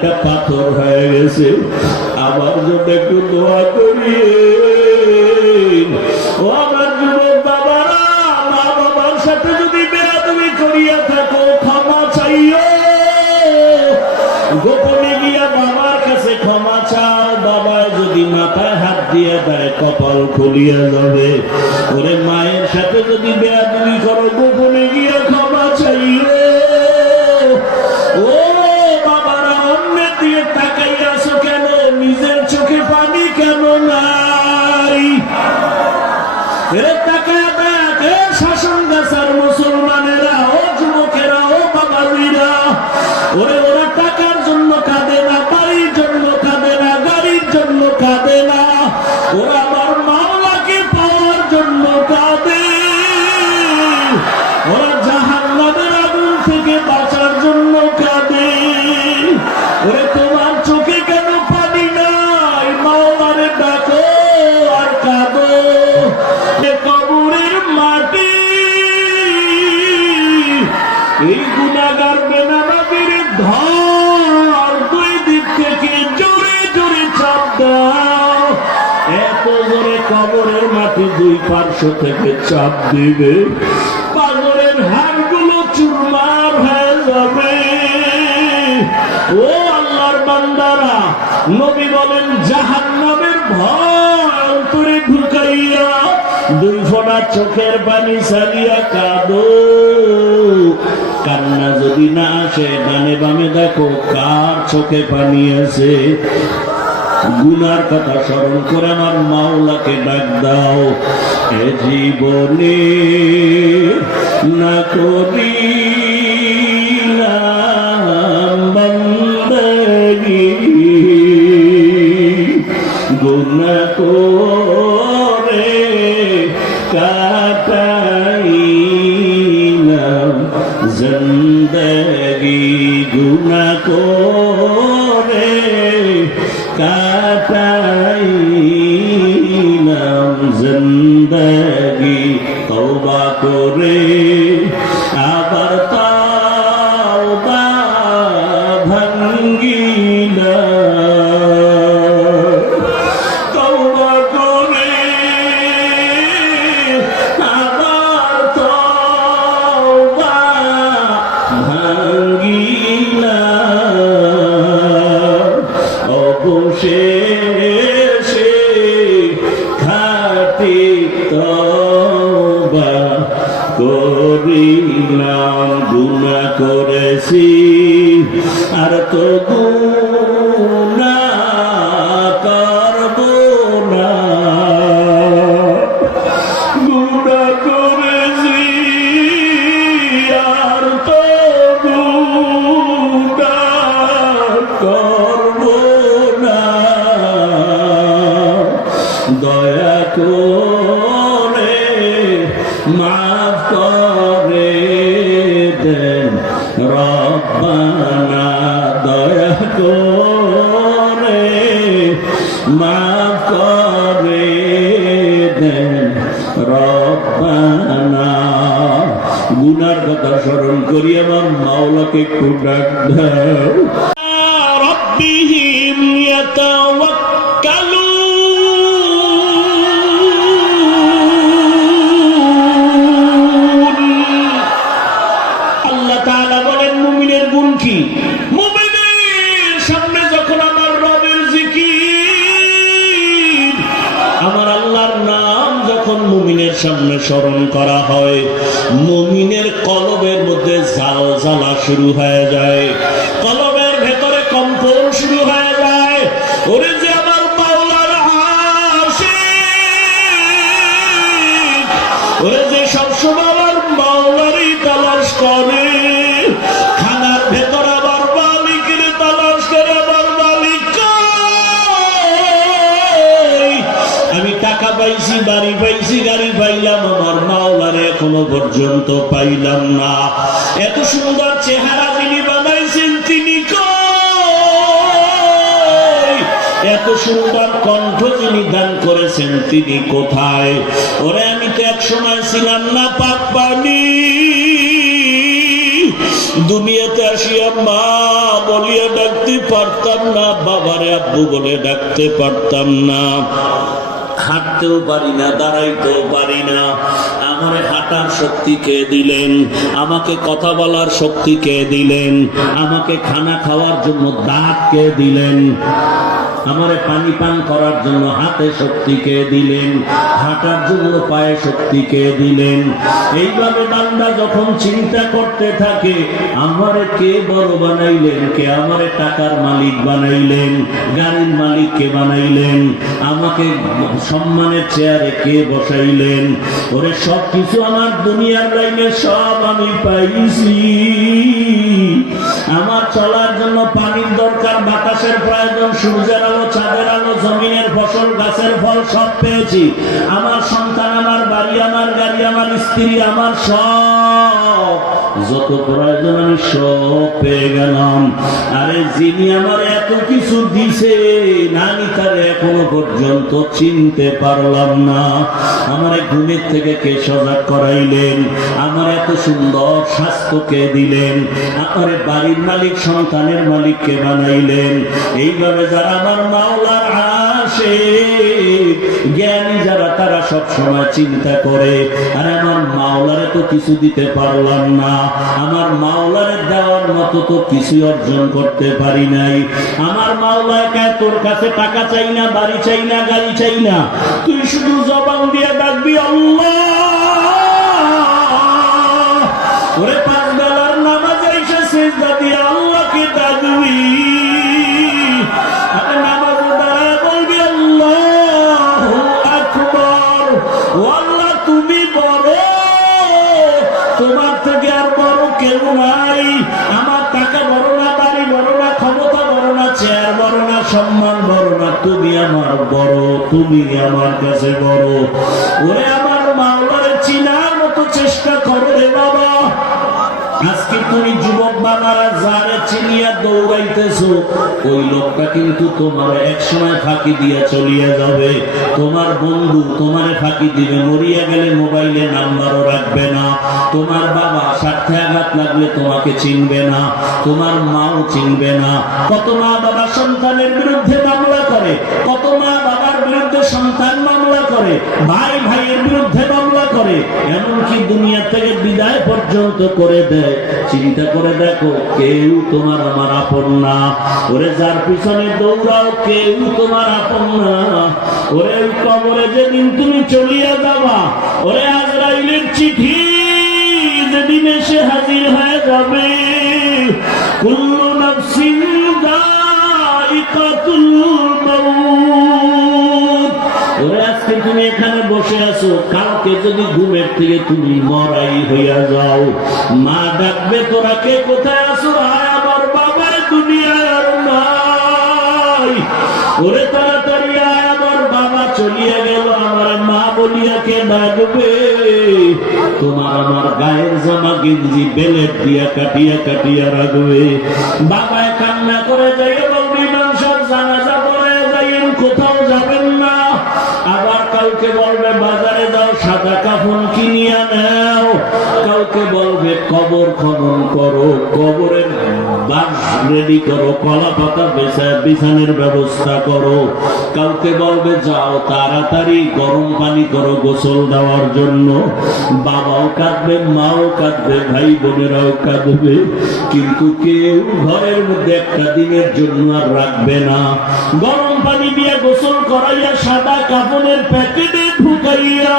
দিলটা পাথর হয়ে গেছে। আমার জন্য একটু দোয়া করি ক্ষমা বাবা যদি মাথায় হাত দিয়ে দেয়, কপাল খুলিয়া যাবে। ওরে মায়ের সাথে যদি শাসন দেশের মুসলমান। পাঁচশো থেকে চাপ দিবে। পাগলের হাড়গুলো চুরমার হয়ে যাবে। ও আল্লাহর বান্দারা, নবী বলেন জাহান নামের ভয় অন্তরে ঢুকাইয়া দুই ফোনা চোখের পানি সারিয়া কাঁদো। কান্না যদি না আসে, ডানে বামে দেখো কার চোখে পানি আছে। গুনার কথা স্মরণ করে আমার মাওলাকে ডাক দাও। এ জীবনে না করি গুণা করে কাটাইলাম জিন্দগি। গুণা করে কাটা মাফ করে দেন রব্বানা। গুনার কথা স্মরণ করি, আমার মাওলাকে একটু ডাক দাও। রব্বিহিম ইয়াতাওয়াক্কালু আল্লাহ তাআলা বলেন, মুমিনের গুণ কি? স্মরণ করা হয়। মমিনের কলবের মধ্যে জাল জ্বালা শুরু হয়ে যায়। কলবের ভেতরে কম্পন শুরু হয়ে যায়। ওরে যে আমার পাওলার আশিক, ওরে যে সবসময় পাইছি, বাড়ি পাইছি, গাড়ি পাইলাম, আমার মাওলারে এখনও পর্যন্ত পাইলাম না। এত সুন্দর চেহারা যিনি বানাইছেন, তিনি এত সুন্দর কণ্ঠ যিনি দান করেছেন, তিনি কোথায়? ওরে, আমি তো এক সময় ছিলাম না পাপ পানি। দুনিয়াতে আসিয়া মা বলিয়া ডাকতে পারতাম না, বাবারে আব্বু বলে ডাকতে পারতাম না। হাঁটতেও পারি না, দাঁড়াইতেও পারি না। আমার হাঁটার শক্তি কে দিলেন? আমাকে কথা বলার শক্তি কে দিলেন? আমাকে খানা খাওয়ার জন্য দাঁত কে দিলেন? আমারে পানি পান করার জন্য হাতে শক্তি কে দিলেন? হাঁটার জন্য পায়ে শক্তি কে দিলেন? এইভাবে বান্দা যখন চিন্তা করতে থাকে, আমারে কে বড় বানাইলেন? কে আমারে টাকার মালিক বানাইলেন? গাড়ির মালিক কে বানাইলেন? আমাকে সম্মানের চেয়ারে কে বসাইলেন? ওরে সব কিছু আমার দুনিয়ার লাইনে সব আমি পাইছি। আমার চলার জন্য পানির দরকার, বাতাসের প্রয়োজন, সূর্যের আলো, চাঁদের আলো, জমিনের ফসল, গাছের ফল সব পেয়েছি। আমার সন্তান, আমার বাড়ি, আমার গাড়ি, আমার স্ত্রী, আমার সব যত প্রয়োজন আমি সব পেয়ে গেলাম। আরে যিনি আমার এত কিছু দিছে, নানি তার এখনও পর্যন্ত চিনতে পারলাম না। আমার ঘুমের থেকে কে সজাগ করাইলেন? আমার এত সুন্দর স্বাস্থ্য কে দিলেন? আমার বাড়ির মালিক, সন্তানের মালিককে বানাইলেন? এইভাবে যারা আমার মাওলার আসে জ্ঞানী যারা, তারা সব সময় চিন্তা করে, আর আমার মাওলারে তো কিছু দিতে পারলাম না। আমার মাওলারে দেওয়ার মতো তো কিছু অর্জন করতে পারি নাই। আমার মাওলাকে তোর কাছে টাকা চাই না, বাড়ি চাই না, গাড়ি চাই না। তুই শুধু জবান দিয়ে ডাকবি, আল্লাহ! তুমি আমার কাছে বড়। ওরে আমার মাওলারে চিনার মতো চেষ্টা করো রে বাবা। আজকে তুমি যুবক বাবারা যারে চিনিয়া দৌড়াইতেছো, ওই লোকটা কিন্তু তোমার এক সময় ফাঁকি দিয়া চলিয়া যাবে। তোমার বন্ধু তোমারে ফাঁকি দিবে, মরিয়া গেলে মোবাইলে নাম্বারও রাখবে না। তোমার বাবা স্বার্থে আঘাত লাগলে তোমাকে চিনবে না, তোমার মাও চিনবে না। কত মা বাবা সন্তানের বিরুদ্ধে মামলা করে, কত মা বিরুদ্ধে সন্তান মামলা করে, ভাই ভাইয়ের বিরুদ্ধে মামলা করে, এমনকি দুনিয়া থেকে বিদায় পর্যন্ত করে দেয়। চিন্তা করে দেখো, কেউ তোমার আমার আপন না। ওরে যার পিছনে দৌড়াও, কেউ তোমার আপন না। ওরে কবরে যেদিন তুমি চলিয়া যাবা, ওরে আজরাইলের চিঠি যেদিন এসে হাজির হয়ে যাবে। কুল্লু নাফসিন দাইকাতুল মাউত। ওরে আজকে তুমি এখানে বসে আছো, কালকে যদি ঘুমের থেকে তুমি মরাই হইয়া যাও। মা ডাকবে, তোরা কে কোথায় আছো? আমার বাবা দুনিয়ায় আর নাই ওরে তাড়াতাড়ি আমার বাবা চলিয়া গেল, আমার মা বলিয়া, কে ডাকবে? তোমার আমার গায়ের জামা গেঞ্জি, বেলেট দিয়া কাটিয়া কাটিয়া রাখবে বাবায় কান্না করে যাই কাউকে বলবে, কবর খনন করো, কবরের বাস রেডি করো, কলা পাতা বিছানের ব্যবস্থা করো। কাউকে বলবে, যাও তাড়াতাড়ি গরম পানি করো গোসল দেওয়ার জন্য। বাবাও কাঁদবে, মাও কাঁদবে, ভাই বোনেরাও কাঁদবে। কিন্তু কেউ ঘরের মধ্যে একটা দিনের জন্য আর রাখবে না। গরম পানি দিয়ে গোসল করাইয়া সাদা কাপড়ের প্যাকেটে ঢুকাইয়া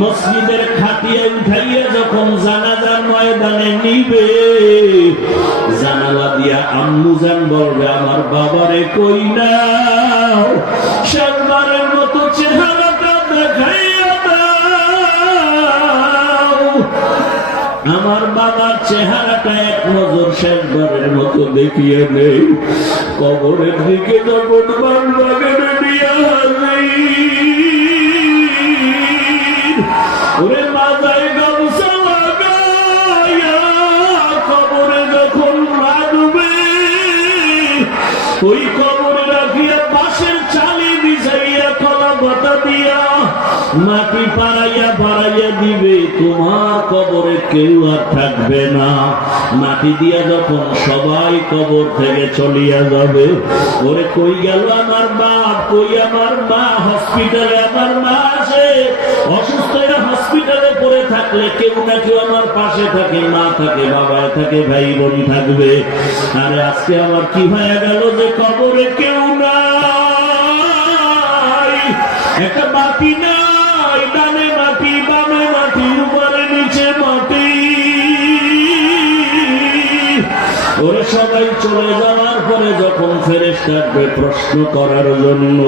মসজিদের খাটিয়ে উঠাইয়া যখন জানাজার ময়দানে নিবে, জানালা দিয়া আম্মু জান বলবে, আমার বাবারে কই না শেষবারের মতো চেহারাটা দেখাইয়া আমার বাবার চেহারাটা এক নজর শেষবারের মতো দেখিয়ে নেই দিকে যখন বানবাগানে দিয়া কবরে যখন ওই কবরে রাখিয়া পাশের চালি বিছাইয়া কলা বাতা দিয়া মাটি পাড়াইয়া পাড়াইয়া দিবে, তোমার কবরে কেউ আর থাকবে না। মাটি দিয়া যখন সবাই কবর থেকে চলিয়া যাবে, ওরে কই গেল আমার বাপ কই আমার মা? হসপিটালে আমার মা আছে। অসুস্থ হসপিটালে পড়ে থাকলে কেউ না কেউ আমার পাশে থাকে, মা থাকে, বাবা থাকে, ভাই বোন থাকবে। আরে আজকে আমার কি হয়ে গেল যে কবরে কেউ না একটা বাতি নাই সবাই চলে যাওয়ার পরে যখন ফেরেস থাকবে প্রশ্ন করার জন্য,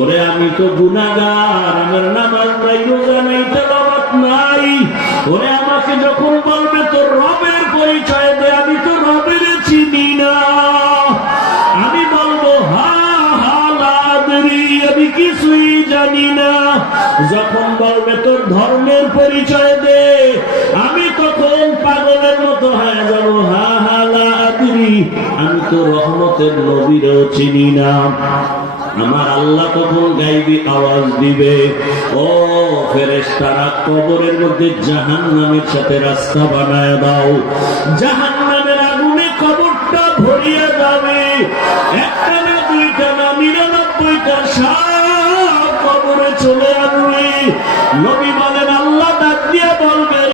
ওরে, আমি তো গুনাগার আমার নাই রোজা নাই নাই। ওরে, আমাকে যখন বলবে, তোর রবের পরিচয় দে, আমি তো রবের চিনি না। আমি বলব, হা আমি কিছুই জানি না। যখন বলবে, তোর ধর্মের পরিচয় দে, আমি তখন পাগলের মতো হয়ে যাব, হা আমি তো রহমতের নবীরও চিনি না। আমার আল্লাহ তখন গাইবি আওয়াজ দিবে। ও ফেরেশতারা, কবরের মধ্যে জাহান নামের সাথে রাস্তা বানায় দাও। জাহান নামের আগুনে কবরটা ভরিয়ে যাবে একটা না দুইটা না, নিরানব্বইটা সাপ কবরে চলে আসবে। নবী বলে